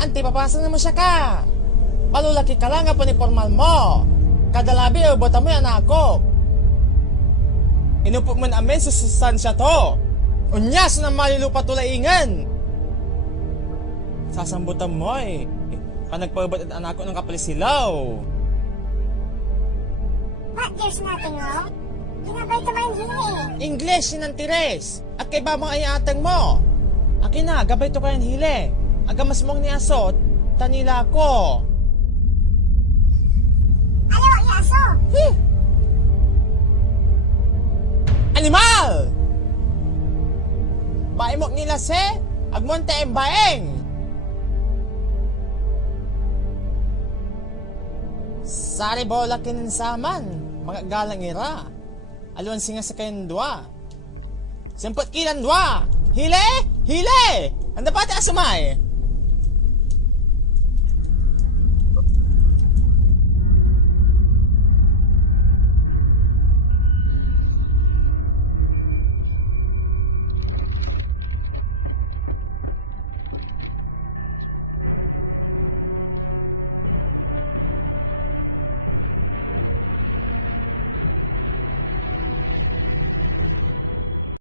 Anti papasan mo siya ka. Palulaki ka lang nga po ni formal mo. Kadalabi o bota mo yan ako. Inupo man amin sa sustansya to. Unyas na malilupa tulaingan. Sasambutan mo eh. Panagpabat at anak ko ng kapalisilaw. But there's nothing wrong. Ginabay ka man hili. English yun ang tires. At kay babang ay atang mo. Akin na, gabay to kayan hili. Agamas mong niasot, tanila ko. Ayaw, iaso. Animal! Baimok nila se, agmonte ang baeng. Sari bola kininsaman, mga galang ira. Aluan singa sa kayong dua. Sempot kilan dua. Hile! Hile! Anda pati asumay.